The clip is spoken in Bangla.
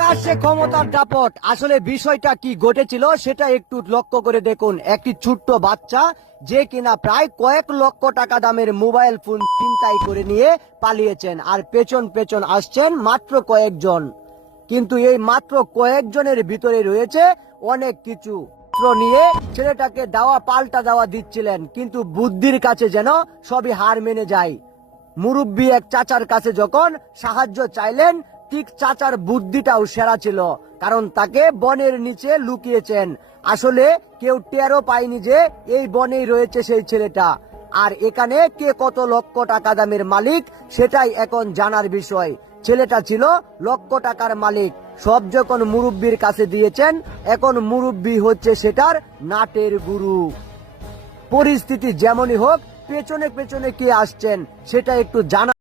আকাশে ক্ষমতার দাপট। আসলে বিষয়টা কি ঘটেছিল সেটা একটু লক্ষ্য করে দেখুন। একটি ছোট্ট বাচ্চা যে কিনা প্রায় কয়েক লক্ষ টাকা দামের মোবাইল ফোন ছিনতাই করে নিয়ে পালিয়েছেন, আর পেছন পেছন আসছেন মাত্র কয়েকজন। কিন্তু এই মাত্র কয়েকজনের ভিতরে রয়েছে অনেক কিছু। অস্ত্র নিয়ে ছেলেটাকে দাওয়া পাল্টা দাওয়া দিচ্ছিলেন, কিন্তু বুদ্ধির কাছে যেন সবই হার মেনে যায়। মুরব্বী এক চাচার কাছে যখন সাহায্য চাইলেন, ঠিক চাচার বুদ্ধিটাও সেরা ছিল, কারণ তাকে বনের নিচে লুকিয়েছেন। আসলে কেউ টেরও পায়নি যে এই বনেই রয়েছে সেই ছেলেটা। আর এখানে কে কত লক্ষ টাকা দামের মালিক সেটাই এখন জানার বিষয়। ছেলেটা ছিল লক্ষ টাকার মালিক। সব যখন মুরব্বীর কাছে দিয়েছেন, এখন মুরব্বী হচ্ছে সেটার নাটের গুরু। পরিস্থিতি যেমনই হোক, পেছনে পেছনে কে আসছেন সেটা একটু জানা।